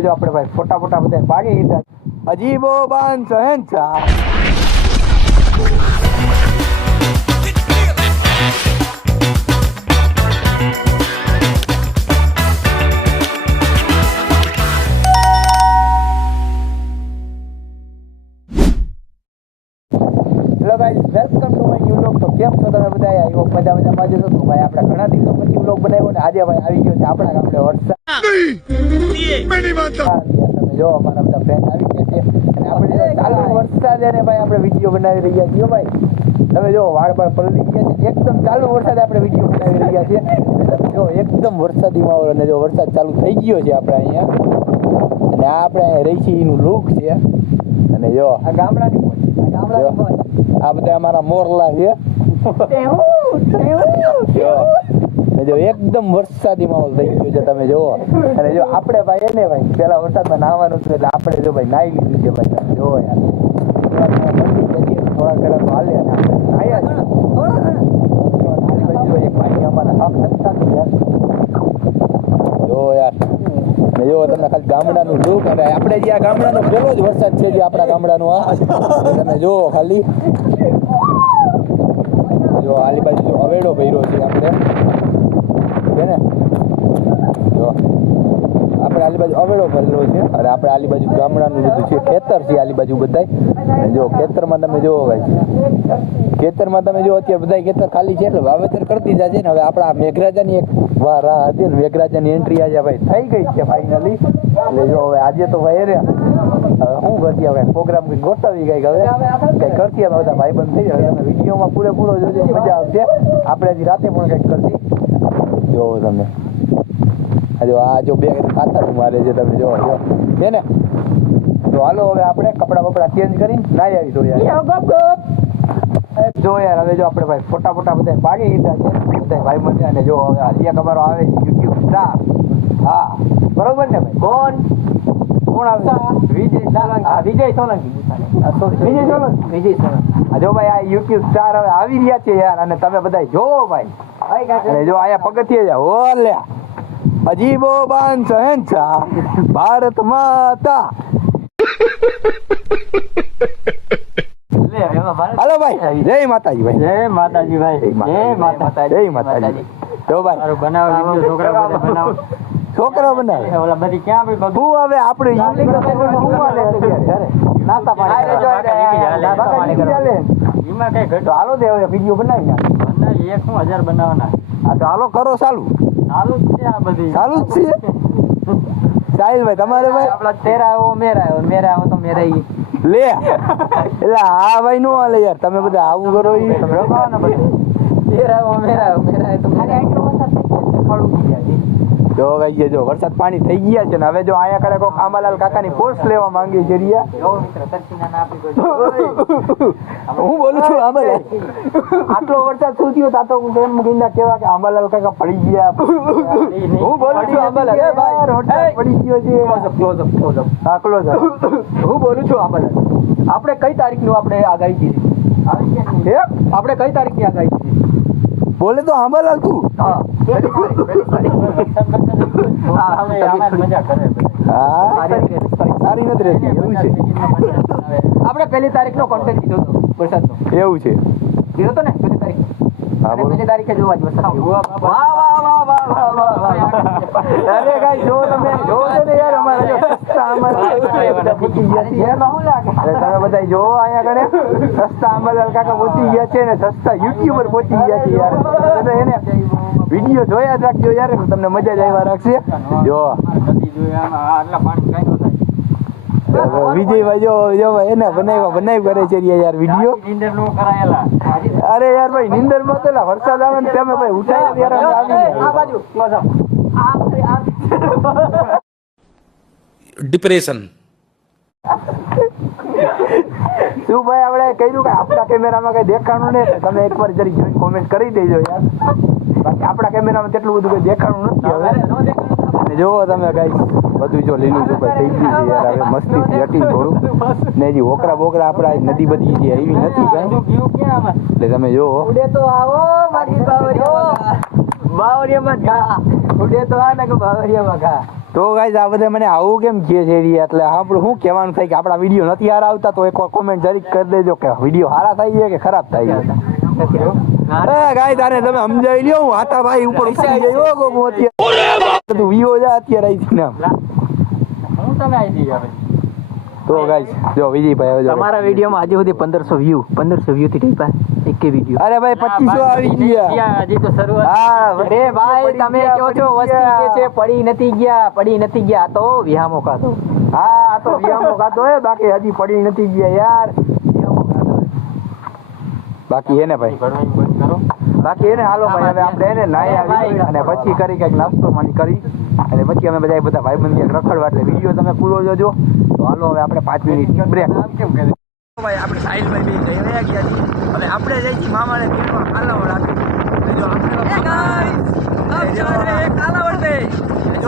હવે જો આપણે ભાઈ ફોટા ફોટા બધા પાડી દીધા. અજીબો બાન શહેનશાહ. Hello guys, welcome to my new vlog. તો કેમ છો તમે બધા? આઈ હોપ મજામાં જશો. તો ભાઈ આપણે ઘણા દિવસો પછી વ્લોગ બનાવ્યો ને આજે ભાઈ આવી ગયો છે આપણા ગામડે વરસાદ. તમે જો અમારા બધા ફ્રેન્ડ આવી ગયા છે અને આપણે ચાલુ વરસાદ અને ભાઈ આપણે વિડીયો બનાવી રહ્યા છીએ. ભાઈ તમે જો વાળ પલળી ગયા છે, એકદમ ચાલુ વરસાદે આપણે વિડીયો બનાવી રહ્યા છીએ. તમે જો એકદમ વરસાદી માહોલ અને જો વરસાદ ચાલુ થઈ ગયો છે આપણે અહીંયા અને આ આપણે રહીશીનું લુક છે અને જો આ ગામડાની આ બધા અમારા મોરલા છે. જો એકદમ વરસાદી માહોલ થઈ ગયો છે તમે જુઓ. અને જો આપણે ભાઈ એને ભાઈ પેલા વરસાદમાં નાહવાનું હતું એટલે આપણે જો ભાઈ નાહી લીધું છે ભાઈ. તમે જુઓ યાર થોડા કલાક હાલે અને આપણે નાહ્યા એક ભાઈ અમારા જો યાર જો તમને ખાલી ગામડાનું લુક. અને આપણે જે આ ગામડાનો પેલો જ વરસાદ છે જે આપણા ગામડાનો આ તમે જુઓ ખાલી જો આલી બાજુ જો અવેડો ભર્યો છે આપણે છે ને. જો આપણે આલી બાજુ અવેડો ભરેલો છે અને આપણે આલી બાજુ ગામડાનું બધું છે, ખેતર છે આલી બાજુ બધાય. જો ખેતરમાં તમે જુઓ ભાઈ, ખેતરમાં તમે જો અત્યારે બધા ખેતર ખાલી છે એટલે વાવેતર કરતી જાય છે ને. હવે આપણા મેઘરાજાની એક વાર હતી ને, મેઘરાજાની એન્ટ્રી આજે ભાઈ થઈ ગઈ છે ફાઇનલી. એટલે જો હવે આજે તો ભાઈ રે શું કરતી હવે પ્રોગ્રામ કંઈક ગોઠવી ગઈ. હવે કંઈક કરતી અમે બધા ભાઈબંધ થઈ જાય. તમે વિડીયોમાં પૂરેપૂરો જોજો, મજા આવશે. આપણે હજી રાતે પણ કંઈક કરતી જોવો તમે. જો આ જો બે ખાતર મારે છે તમે જો છે ને. તો હાલો હવે આપણે કપડા બપડા ચેન્જ કરીને નાઈ આવી તો યાર. જો યાર હવે જો આપણે ભાઈ ફોટા ફોટા બધા પાડી દીધા છે બધા ભાઈ બંધ. અને જો હવે એક અમારો આવે છે યુટ્યુબ સ્ટાર. હા બરોબર ને ભાઈ? કોણ આવે? વિજય સોલંકી. હા વિજય સોલંકી. વિજય સોલંકી. જો ભાઈ આ યુટ્યુબ સ્ટાર હવે આવી રહ્યા છે યાર. અને તમે બધા જોવો ભાઈ. અને જો આયા પગથિયે જા ઓલે અજીબો બાન શહેનશાહ ભારત માતા. હાલો ભાઈ, જય માતાજી ભાઈ. જય માતાજી ભાઈ. જય માતાજી. જય માતાજી. જો ભાઈ બનાવો છોકરા બનાવો. છોકરા બનાવે ઓલા બધી ક્યાં ભાઈ હું હવે આપણે નાસ્તા પાણી એમાં કઈ ઘટો હાલો દે હવે વિડીયો બનાવી બનાવી એક 1000 બનાવવાના. હા તો હાલો કરો ચાલુ. ચાલુ જ છે આ બધી. ચાલુ જ છે સાહિલ ભાઈ તમારે ભાઈ. આપડા તેરા આવો મેરા આવો તો મેરાઈ લે એટલે હા ભાઈ નો હાલે યાર. તમે બધા આવું કરો તેરા આવો મેરા તો જો ભાઈ જો વરસાદ પાણી થઈ ગયા છે ને. હવે જો આયા કડે કોક આંબાલાલ કાકાની પોસ્ટ લેવા માંગી છે રિયા. હું બોલું છું આંબાલાલ. આટલો વરસાદ શું થયો તા તો એમ કહીને કેવા કે આંબાલાલ કાકા પડી ગયા. હું બોલું છું આંબાલાલ પડી ગયો છે. હા ક્લોઝ. હું બોલું છું આંબાલાલ. આપણે કઈ તારીખ નું આપણે આગાહી દીધી? આપણે કઈ તારીખ ની આગાહી દીધી? બોલે તો આંબાલાલ તું. હા સારી નથી રહેતી એવું છે. આપણે 1 તારીખ નો કોન્ટેક્ટ કીધો હતો વરસાદ નો. એવું છે કીધો તો ને 1 તારીખ. હા બોલો. 1 તારીખે જોવા જ વરસાદ. અરે ગાઈ જો તમે જોવો છો ને યાર અમારે જો સસ્તા આંબાલાલ પહોંચી ગયા છે. તમે બધા જોવો અહીંયા કણે સસ્તા આંબાલાલ કાકા પહોંચી ગયા છે ને સસ્તા યુટ્યુબર પહોંચી ગયા છે યાર. એટલે એને વિડીયો જોયા જ રાખજો યાર, તમને મજા જ આવ્યા રાખશે. જો વિજયભાઈ જો ભાઈ એને બનાવી કરે છે યાર વિડીયો. અરે યાર ભાઈ નિંદર માં તો વરસાદ આવે ને તમે ભાઈ ઉઠાય યાર ડિપ્રેશન. શું ભાઈ આપણે કહ્યું કે આપણા કેમેરામાં કઈ દેખાણું નહીં. તમે એકવાર જરી જોઈને કોમેન્ટ કરી દેજો યાર. બાકી આપણા કેમેરામાં તેટલું બધું કઈ દેખાણું નથી હવે. જોવો તમે કઈ બધું જો લીલું ચોખ્ખું થઈ ગયું છે યાર. હવે મસ્તી હટી થોડુંક ને હજી ઓકરા બોકરા આપણા નદી બધી જે આવી નથી કઈ. એટલે તમે જોવો બાવરિયામાં ઘા ઉડે તો આ ને કે બાવરિયામાં ઘા. તો ગાઈસ આ બધા મને આવું કેમ કહે છે રી? એટલે આપણું શું કહેવાનું થાય કે આપણા વિડીયો નથી હારા આવતા તો એક કોમેન્ટ જરીક કરી દેજો કે વિડીયો હારા થાય છે કે ખરાબ થાય છે. ગાઈસ આને તમે સમજાવી લ્યો. હું હાથા ભાઈ ઉપર ઉતરી ગયો ગોગો અત્યારે તું વિવો જા અત્યારે આવી છે ને. હું તમે આવી જઈએ હવે. તો ગાઈસ જો વિજયભાઈ હવે જો તમારા વિડીયોમાં આજે સુધી 1500 વ્યૂ થી ટીપા એક વિડીયો. અરે ભાઈ 2500 આવી ગયા. હજી તો શરૂઆત. હા અરે ભાઈ તમે કહો છો વસ્તી કે છે પડી નથી ગયા તો વિહામો કાતો. હા આ તો વિયામો ખાતો હે બાકી હજી પડી નથી ગયા યાર. બાકી એને ભાઈ બાકી એને હાલો ભાઈ હવે આપણે એને નાઈ આવી અને પછી કરી કઈક નાસ્તો માની કરી અને પછી અમે બધા ભાઈબંધ ક્યાંક રખડવા એટલે વિડીયો તમે પૂરો જોજો. તો હાલો હવે આપણે 5 મિનિટ બ્રેક. ભાઈ આપણે સાહિલભાઈ બે જઈ રહ્યા ગયા છીએ અને આપણે જઈ છીએ મામાને તેડવા કાલાવડ આપી. જો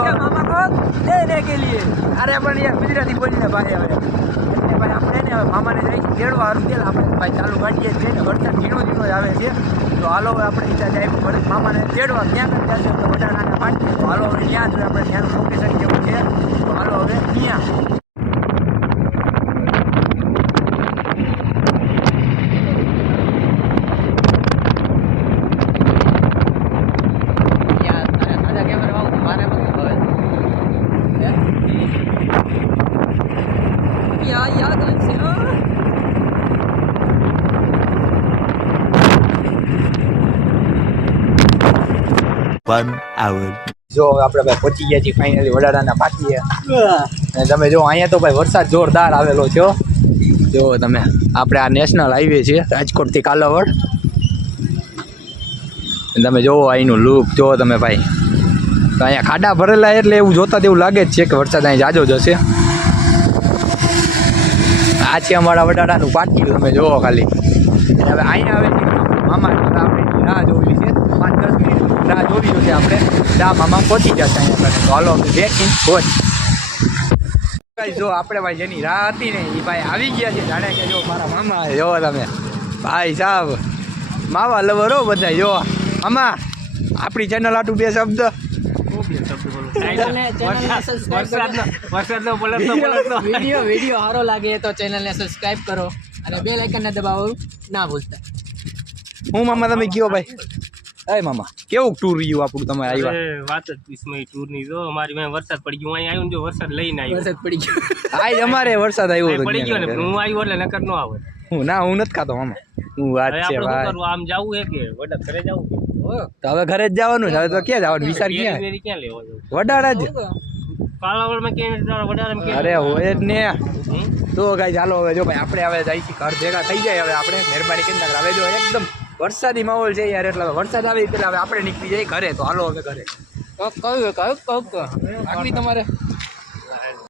આપણે મામા કો દેને કે લીએ અરે પણ યાર ગુજરાતી બોલીને ભાઈ હવે એટલે ભાઈ આપણે ને હવે મામાને જઈ તેડવા હારું તેલ આપણે ભાઈ ચાલુ કાઢીએ છીએ ને વરસાદ ઝીણો ઝીણો જ આવે છે. તો હાલો હવે આપણે ત્યાં જાય મામાને તેડવા ક્યાં કરી જશે આપણે વટાણાને પાટીએ. તો હાલો હવે ત્યાં જ આપણે ત્યાંનું લોકેશન કેવું છે. તો હાલો હવે ત્યાં જો આપણે ભાઈ પહોંચી ગયા છીએ ફાઇનલી વડાડાના પાટીએ. અને તમે જો અહીંયા તો ભાઈ વરસાદ જોરદાર આવેલો છે. જો તમે આપણે આ નેશનલ હાઈવે છે રાજકોટથી કાલાવડ. તમે જોવો અહીંનું લુક જોવો તમે ભાઈ. તો અહીંયા ખાડા ભરેલા એટલે એવું જોતા તેવું લાગે જ છે કે વરસાદ અહીં જાજો જશે. આ છે અમારા વડાડાનું પાટિયું તમે જોવો ખાલી. હવે અહીંયા આવે છે મામા આપણે રાહ જોવી છે 5-10 મિનિટ રાહ જોવી જોશે આપણે. દા મામા પહોંચી જશે અહીંયા. તો હાલો 2 ઇંચ પહોંચ. જો આપણે ભાઈ જેની રાહ હતી ને એ ભાઈ આવી ગયા છે. જાણે કે જો મારા મામા જોવો તમે ભાઈ સાહેબ માવા લવર હો બધા. જો મામા આપણી ચેનલ આટું 2 શબ્દ. વિડીયો સારો લાગે તો ચેનલને સબસ્ક્રાઇબ કરો અને બેલ આઇકન ને દબાવવું ના ભૂલતા. હું મામા તમે કયો ભાઈ? એ મામા કેવું ટૂર રહ્યું આપણું તમે આવ્યા? વાત જ વિસ્મય ટૂર ની જો અમારી મેં વરસાદ પડી ગયો અહીં આવ્યું ને જો વરસાદ લઈને આવ્યો વરસાદ પડી ગયો. આજ અમારે વરસાદ આવ્યો હતો. પડી ગયો ને હું આવ્યો એટલે નકર નો આવે. હું નથી ખાતો મામા. હું વાત હવે છે આપણે શું ભાઈ. કરવું? આમ જાવું હે કે વડા ઘરે જાવું કે? તો હવે ઘરે જ જવાનું છે. હવે તો ક્યાં જવાનું વિચાર ક્યાં? બેરી ક્યાં લેવા જવું? વડાડા જ. કાલાવડમાં ક્યાં વડારામાં ક્યાં? અરે હોય જ ને. હમ? તો ગાઈ ચાલો હવે જો ભાઈ આપણે હવે જાય છે ઘર ભેગા થઈ જાય. હવે આપણે મહેરબાની કરીને હવે જો એકદમ વરસાદી માહોલ છે યાર. એટલે વરસાદ આવે એટલે હવે આપણે નીકળી જાય ઘરે. તો હાલો હવે ઘરે. કયું આખરી તમારે